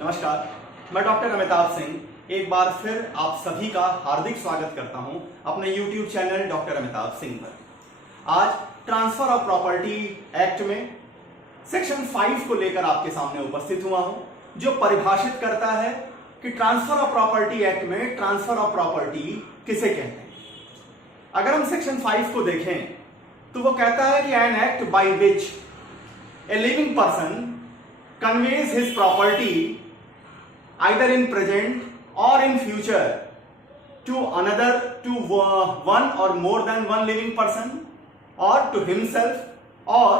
नमस्कार, मैं डॉक्टर अमिताभ सिंह एक बार फिर आप सभी का हार्दिक स्वागत करता हूं अपने YouTube channel doctor Amitabh Singh पर। आज ट्रांसफर ऑफ प्रॉपर्टी एक्ट में सेक्शन 5 को लेकर आपके सामने उपस्थित हुआ हूं, जो परिभाषित करता है कि ट्रांसफर ऑफ प्रॉपर्टी एक्ट में ट्रांसफर ऑफ प्रॉपर्टी किसे कहते हैं। अगर हम सेक्शन 5 को देखें तो वो कहता है कि N act by which a living person conveys his property either in present or in future to another, to one or more than one living person, or to himself or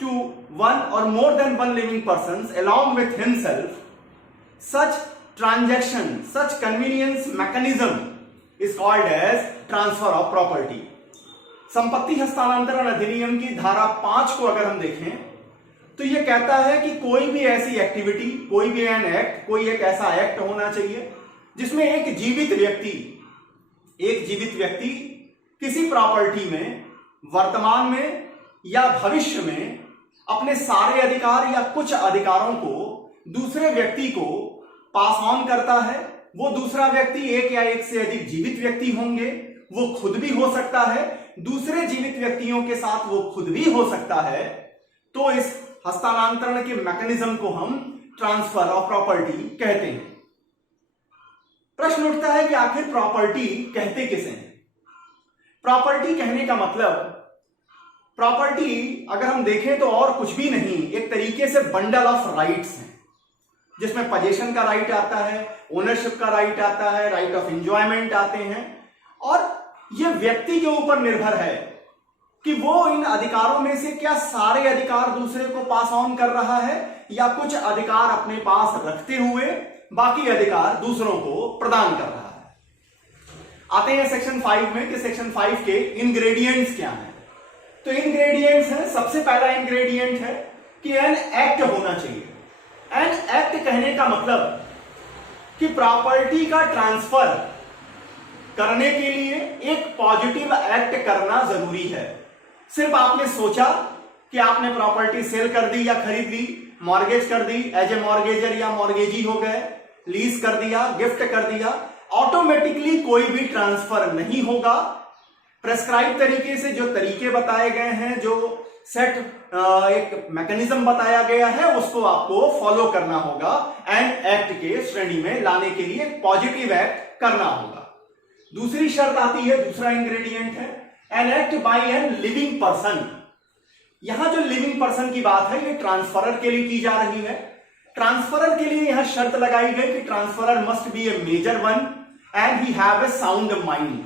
to one or more than one living persons along with himself. Such transaction, such convenience mechanism is called as transfer of property. संपत्ति हस्तांतरण अधिनियम की धारा 5 को अगर हम देखें तो यह कहता है कि कोई भी ऐसी एक्टिविटी, कोई भी एन एक्ट, कोई एक ऐसा एक्ट होना चाहिए जिसमें एक जीवित व्यक्ति किसी प्रॉपर्टी में वर्तमान में या भविष्य में अपने सारे अधिकार या कुछ अधिकारों को दूसरे व्यक्ति को पास ऑन करता है। वो दूसरा व्यक्ति एक या एक से अधिक जीवित व्यक्ति होंगे, वो खुद भी हो सकता है, दूसरे जीवित व्यक्तियों के साथ वो खुद भी हो सकता है। तो इस हस्तांतरण के मैकेनिज्म को हम ट्रांसफर ऑफ प्रॉपर्टी कहते हैं। प्रश्न उठता है कि आखिर प्रॉपर्टी कहते किसे हैं। प्रॉपर्टी कहने का मतलब, प्रॉपर्टी अगर हम देखें तो और कुछ भी नहीं, एक तरीके से बंडल ऑफ राइट्स हैं, जिसमें पोजेशन का राइट आता है, ओनरशिप का राइट आता है, राइट ऑफ एंजॉयमेंट आते हैं, और यह व्यक्ति के ऊपर निर्भर है कि वो इन अधिकारों में से क्या सारे अधिकार दूसरे को पास ऑन कर रहा है या कुछ अधिकार अपने पास रखते हुए बाकी अधिकार दूसरों को प्रदान कर रहा है। आते हैं सेक्शन 5 में कि सेक्शन 5 के इंग्रेडिएंट्स क्या हैं। तो इंग्रेडिएंट्स हैं, सबसे पहला इंग्रेडिएंट है कि एन एक्ट होना चाहिए। एन एक्ट कहने का मतलब कि प्रॉपर्टी का ट्रांसफर करने के लिए एक पॉजिटिव एक्ट करना जरूरी है। सिर्फ आपने सोचा कि आपने प्रॉपर्टी सेल कर दी या खरीद ली, मॉर्गेज कर दी, एज ए मॉर्गेजर या मॉर्गेजी हो गए, लीज कर दिया, गिफ्ट कर दिया, ऑटोमेटिकली कोई भी ट्रांसफर नहीं होगा। प्रेस्क्राइब तरीके से जो तरीके बताए गए हैं, जो सेट एक मैकेनिज्म बताया गया है, उसको आपको फॉलो करना होगा। एंड एक्ट के श्रेणी में लाने के लिए पॉजिटिव एक्ट करना होगा। दूसरी शर्त आती है, दूसरा इंग्रेडिएंट है an act by an living person. यहां जो लिविंग पर्सन की बात है, ये ट्रांसफरर के लिए की जा रही है। ट्रांसफरर के लिए यहां शर्त लगाई गई कि transferor must be a major one and he have a sound mind.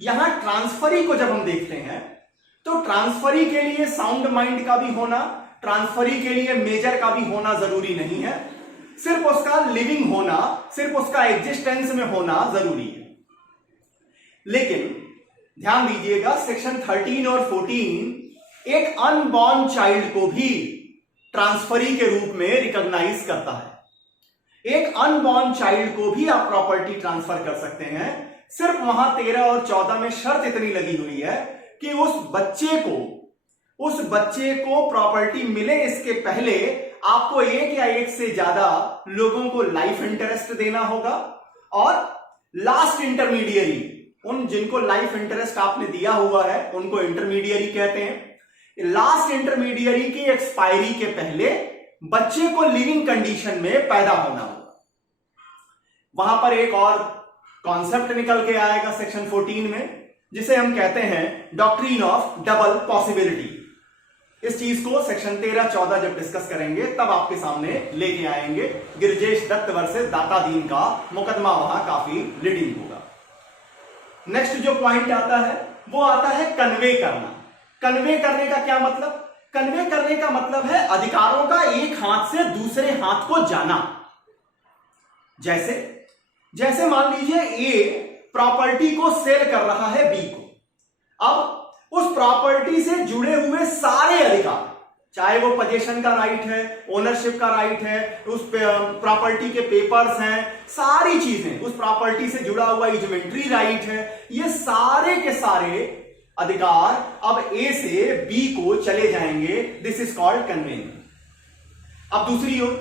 यहां ट्रांसफरी को जब हम देखते हैं तो ट्रांसफरी के लिए साउंड माइंड का भी होना, ट्रांसफरी के लिए मेजर का भी होना जरूरी नहीं है। सिर्फ उसका लिविंग होना, सिर्फ उसका एग्जिस्टेंस में होना जरूरी है। लेकिन ध्यान दीजिएगा, सेक्शन 13 और 14 एक अनबॉर्न चाइल्ड को भी ट्रांसफरी के रूप में रिकॉग्नाइज करता है। एक अनबॉर्न चाइल्ड को भी आप प्रॉपर्टी ट्रांसफर कर सकते हैं। सिर्फ वहां 13 और 14 में शर्त इतनी लगी हुई है कि उस बच्चे को प्रॉपर्टी मिले इसके पहले आपको एक या एक से ज्यादा लोगों को लाइफ इंटरेस्ट देना होगा, और लास्ट इंटरमीडियरी, उन जिनको लाइफ इंटरेस्ट आपने दिया हुआ है उनको इंटरमीडियरी कहते हैं। लास्ट इंटरमीडियरी की एक्सपायरी के पहले बच्चे को लिविंग कंडीशन में पैदा होना होगा। वहां पर एक और कॉन्सेप्ट निकल के आएगा सेक्शन 14 में, जिसे हम कहते हैं डॉक्ट्रिन ऑफ डबल पॉसिबिलिटी। इस चीज को सेक्शन 13-14 जब डिस्कस करेंगे तब आपके सामने लेके आएंगे। गिरिजेश दत्त वर्सेस दाता दीन का मुकदमा वहां काफी लीडिंग होगा। नेक्स्ट जो पॉइंट आता है वो आता है कन्वे करना। कन्वे करने का क्या मतलब? कन्वे करने का मतलब है अधिकारों का एक हाथ से दूसरे हाथ को जाना। जैसे मान लीजिए ए प्रॉपर्टी को सेल कर रहा है बी को। अब उस प्रॉपर्टी से जुड़े हुए सारे अधिकार, चाहे वो पोजेशन का राइट है, ओनरशिप का राइट है, उस प्रॉपर्टी के पेपर्स हैं, सारी चीजें, उस प्रॉपर्टी से जुड़ा हुआ इजमेंट्री राइट है, ये सारे के सारे अधिकार अब ए से बी को चले जाएंगे। This is called convenience. अब दूसरी ओर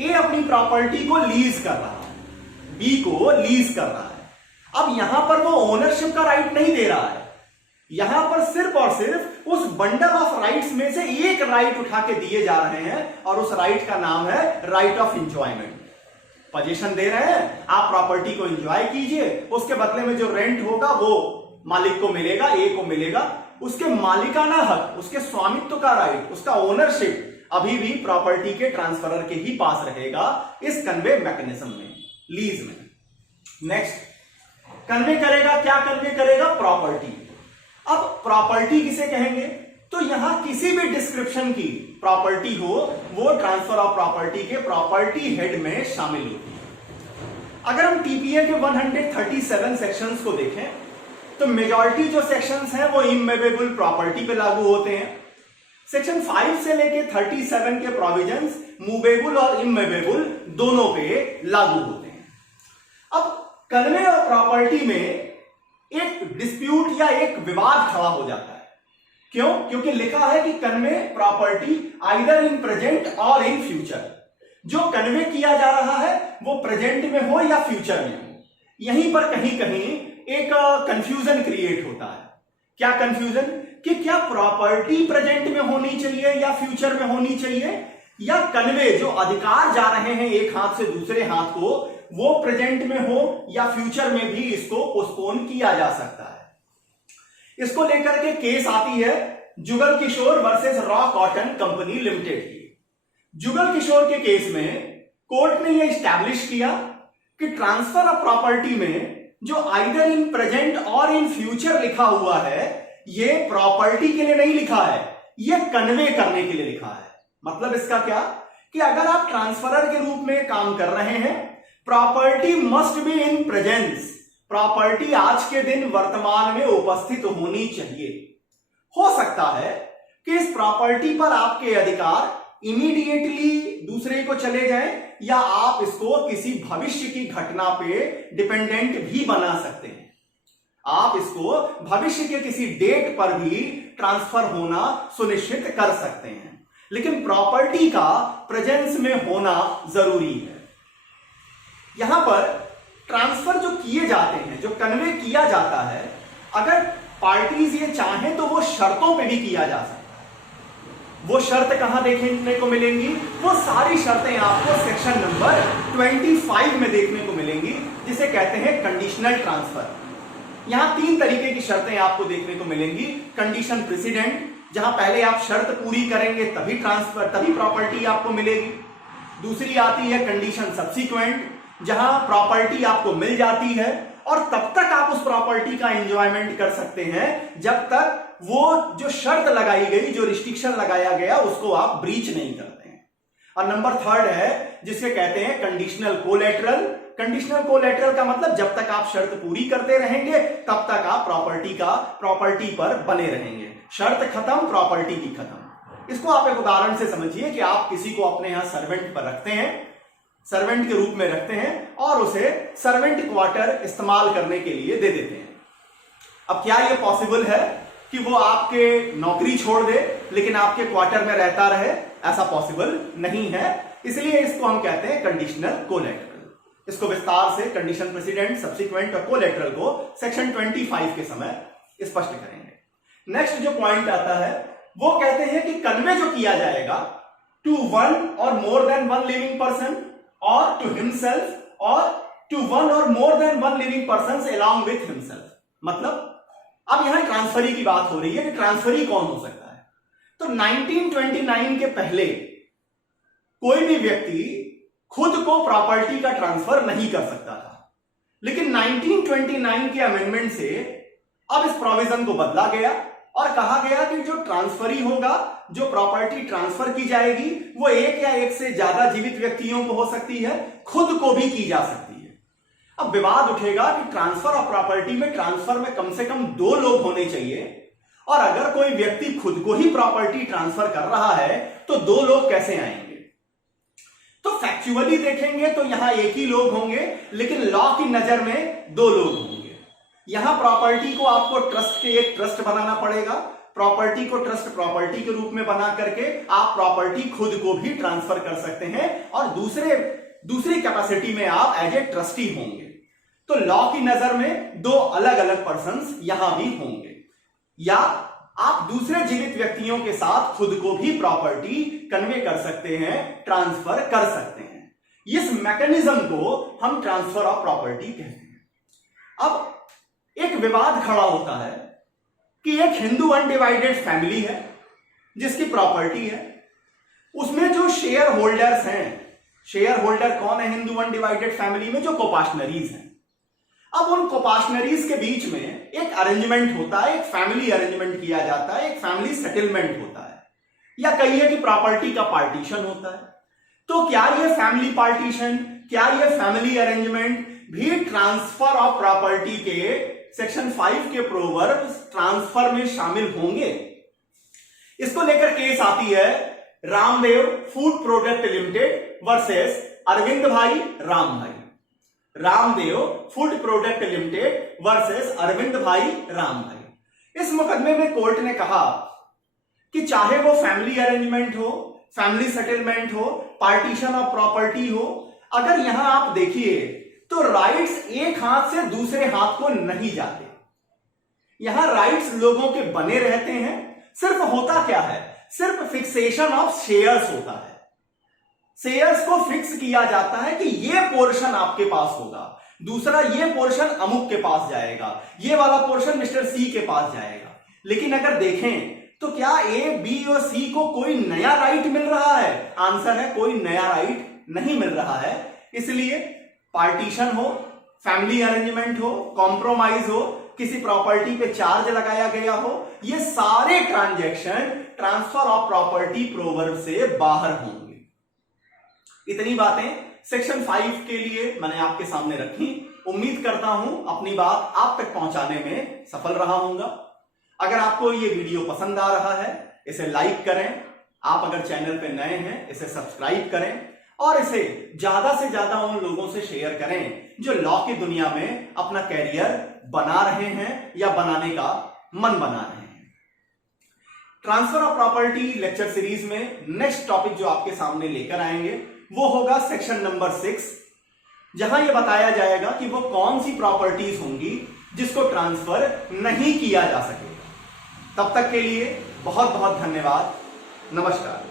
ए अपनी प्रॉपर्टी को लीज कर रहा है, बी को लीज कर रहा है। अब यहां पर वो ओनरशिप का राइट नहीं दे रहा है, यहां पर सिर्फ और सिर्फ उस बंडल ऑफ राइट्स में से एक राइट उठा के दिए जा रहे हैं और उस राइट का नाम है राइट ऑफ एंजॉयमेंट। पोजीशन दे रहे हैं, आप प्रॉपर्टी को एंजॉय कीजिए, उसके बदले में जो रेंट होगा वो मालिक को मिलेगा, ए को मिलेगा। उसके मालिकाना हक, उसके स्वामित्व का राइट, उसका ओनरशिप अभी भी प्रॉपर्टी के ट्रांसफरर के ही पास रहेगा इस कन्वे मैकेनिज्म में, लीज में। नेक्स्ट कन्वे करेगा, क्या कन्वे करेगा? प्रॉपर्टी। अब प्रॉपर्टी किसे कहेंगे? तो यहां किसी भी डिस्क्रिप्शन की प्रॉपर्टी हो वो ट्रांसफर ऑफ प्रॉपर्टी के प्रॉपर्टी हेड में शामिल होती है। अगर हम टीपीए के 137 सेक्शंस को देखें तो मेजॉरिटी जो सेक्शंस हैं वो इमूवेबल प्रॉपर्टी पे लागू होते हैं। सेक्शन 5 से लेके 37 के प्रोविजंस मूवेबल और इमूवेबल दोनों पे लागू होते हैं। अब कन्वे और प्रॉपर्टी में एक डिस्प्यूट या एक विवाद खड़ा हो जाता है। क्यों? क्योंकि लिखा है कि convey property either in present और इन फ्यूचर। जो कन्वे किया जा रहा है वो प्रेजेंट में हो या फ्यूचर में हो। यहीं पर कहीं कहीं एक कंफ्यूजन क्रिएट होता है। क्या कंफ्यूजन? कि क्या प्रॉपर्टी प्रेजेंट में होनी चाहिए या फ्यूचर में होनी चाहिए, या कन्वे जो अधिकार जा रहे हैं एक हाथ से दूसरे हाथ को वो प्रेजेंट में हो या फ्यूचर में भी इसको पोस्टपोन किया जा सकता है। इसको लेकर के केस आती है Jugal Kishore versus raw cotton company limited की। जुगल किशोर के केस में कोर्ट ने यह स्टैब्लिश किया कि ट्रांसफर ऑफ प्रॉपर्टी में जो आइदर इन प्रेजेंट और इन फ्यूचर लिखा हुआ है ये प्रॉपर्टी के लिए नहीं लिखा है, ये कन्वे करने के लिए लिखा है। मतलब इसका क्या कि अगर आप ट्रांसफरर के रूप में काम कर रहे हैं, property must be in presence, property आज के दिन वर्तमान में उपस्थित होनी चाहिए। हो सकता है कि इस प्रॉपर्टी पर आपके अधिकार इमीडिएटली दूसरे को चले जाएं या आप इसको किसी भविष्य की घटना पे डिपेंडेंट भी बना सकते हैं। आप इसको भविष्य के किसी डेट पर भी ट्रांसफर होना सुनिश्चित कर सकते हैं, लेकिन प्रॉपर्टी का प्रेजेंस में होना जरूरी है। यहां पर ट्रांसफर जो किए जाते हैं, जो कन्वे किया जाता है, अगर पार्टीज ये चाहें तो वो शर्तों पे भी किया जा सकता है। वो शर्त कहां देखने को मिलेंगी? वो सारी शर्तें आपको सेक्शन नंबर 25 में देखने को मिलेंगी, जिसे कहते हैं कंडीशनल ट्रांसफर। यहां 3 तरीके की शर्तें आपको देखने को मिलेंगी। कंडीशन प्रेसिडेंट, जहां पहले आप शर्त पूरी करेंगे तभी ट्रांसफर, तभी प्रॉपर्टी आपको मिलेगी। दूसरी आती है कंडीशन सब्सिक्वेंट, जहां प्रॉपर्टी आपको मिल जाती है और तब तक आप उस प्रॉपर्टी का एंजॉयमेंट कर सकते हैं जब तक वो जो शर्त लगाई गई, जो रिस्ट्रिक्शन लगाया गया, उसको आप ब्रीच नहीं करते हैं। और नंबर 3 है जिसके कहते हैं कंडीशनल कोलैटरल। कंडीशनल कोलैटरल का मतलब जब तक आप शर्त पूरी करते रहेंगे तब तक आप प्रॉपर्टी पर बने रहेंगे। शर्त खत्म, प्रॉपर्टी भी खत्म। इसको आप एक उदाहरण से समझिए कि आप किसी को अपने यहां सर्वेंट पर रखते हैं, सर्वेंट के रूप में रखते हैं और उसे सर्वेंट क्वार्टर इस्तेमाल करने के लिए दे देते हैं। अब क्या यह पॉसिबल है कि वो आपके नौकरी छोड़ दे लेकिन आपके क्वार्टर में रहता रहे? ऐसा पॉसिबल नहीं है, इसलिए इसको हम कहते हैं कंडीशनल कोलैटरल। इसको विस्तार से कंडीशन प्रेसिडेंट, सब्सिक्वेंट और कोलैटरल को सेक्शन 25 के समय स्पष्ट करेंगे। नेक्स्ट जो पॉइंट आता है वो कहते हैं कि कन्वे जो किया जाएगा टू वन और more than one living person और टू हिमसेल्फ और टू वन और more than one living person along with himself. मतलब अब यहां ट्रांसफरी की बात हो रही है कि ट्रांसफरी कौन हो सकता है। तो 1929 के पहले कोई भी व्यक्ति खुद को प्रॉपर्टी का ट्रांसफर नहीं कर सकता था, लेकिन 1929 के अमेंडमेंट से अब इस प्रोविजन को बदला गया और कहा गया कि जो ट्रांसफरी होगा, जो प्रॉपर्टी ट्रांसफर की जाएगी, वो एक या एक से ज्यादा जीवित व्यक्तियों को हो सकती है, खुद को भी की जा सकती है। अब विवाद उठेगा कि ट्रांसफर ऑफ प्रॉपर्टी में ट्रांसफर में कम से कम 2 लोग होने चाहिए, और अगर कोई व्यक्ति खुद को ही प्रॉपर्टी ट्रांसफर कर रहा है तो 2 लोग कैसे आएंगे? तो फैक्चुअली देखेंगे तो यहां एक ही लोग होंगे, लेकिन लॉ की नजर में 2 लोग होंगे। यहां प्रॉपर्टी को आपको ट्रस्ट के एक ट्रस्ट बनाना पड़ेगा, प्रॉपर्टी को ट्रस्ट प्रॉपर्टी के रूप में बना करके आप प्रॉपर्टी खुद को भी ट्रांसफर कर सकते हैं और दूसरी कैपेसिटी में आप एज ए ट्रस्टी होंगे। तो लॉ की नजर में दो अलग अलग पर्संस यहां भी होंगे, या आप दूसरे जीवित व्यक्तियों के साथ खुद को भी प्रॉपर्टी कन्वे कर सकते हैं, ट्रांसफर कर सकते हैं। इस मैकेनिज्म को हम ट्रांसफर ऑफ प्रॉपर्टी कहते हैं। अब एक विवाद खड़ा होता है कि एक हिंदू अनडिवाइडेड फैमिली है जिसकी प्रॉपर्टी है, उसमें जो शेयर होल्डर्स हैं, शेयर होल्डर कौन है हिंदू अनडिवाइडेड फैमिली में? जो कोपाशनरीज हैं। अब उन कोपाशनरीज के बीच में एक अरेंजमेंट होता है, एक फैमिली अरेंजमेंट किया जाता है, एक फैमिली सेटलमेंट होता है, या कहिए कि प्रॉपर्टी का पार्टीशन होता है। तो क्या ये फैमिली पार्टीशन, क्या ये फैमिली अरेंजमेंट भी ट्रांसफर ऑफ प्रॉपर्टी के सेक्शन 5 के प्रोवर्ब्स ट्रांसफर में शामिल होंगे? इसको लेकर केस आती है Ramdev food product limited versus Arvind bhai Ram bhai. Ramdev food product limited versus Arvind bhai Ram भाई। इस मुकदमे में कोर्ट ने कहा कि चाहे वो फैमिली अरेंजमेंट हो, फैमिली सेटलमेंट हो, पार्टीशन ऑफ प्रॉपर्टी हो, अगर यहां आप देखिए तो राइट्स एक हाथ से दूसरे हाथ को नहीं जाते। यहां राइट्स लोगों के बने रहते हैं। सिर्फ होता क्या है? सिर्फ फिक्सेशन ऑफ शेयर्स होता है। शेयर्स को फिक्स किया जाता है कि ये पोर्शन आपके पास होगा, दूसरा ये पोर्शन अमुक के पास जाएगा, ये वाला पोर्शन मिस्टर सी के पास जाएगा। लेकिन अगर देखें तो क्या ए, बी और सी को कोई नया राइट मिल रहा है? आंसर है कोई नया राइट नहीं मिल रहा है। इसलिए पार्टीशन हो, फैमिली अरेंजमेंट हो, कॉम्प्रोमाइज हो, किसी प्रॉपर्टी पे चार्ज लगाया गया हो, ये सारे transaction transfer of property proverb से बाहर होंगे। इतनी बातें सेक्शन 5 के लिए मैंने आपके सामने रखी। उम्मीद करता हूं अपनी बात आप तक पहुंचाने में सफल रहा हूंगा। अगर आपको ये वीडियो पसंद आ रहा है, इसे लाइक करें। आप अगर चैनल पे नए हैं, इसे सब्सक्राइब करें और इसे ज्यादा से ज्यादा उन लोगों से शेयर करें जो लॉ की दुनिया में अपना कैरियर बना रहे हैं या बनाने का मन बना रहे हैं। Transfer of property lecture series में नेक्स्ट टॉपिक जो आपके सामने लेकर आएंगे वो होगा सेक्शन नंबर 6, जहां यह बताया जाएगा कि वो कौन सी प्रॉपर्टीज होंगी जिसको ट्रांसफर नहीं किया जा सकेगा। तब तक के लिए बहुत बहुत धन्यवाद। नमस्कार।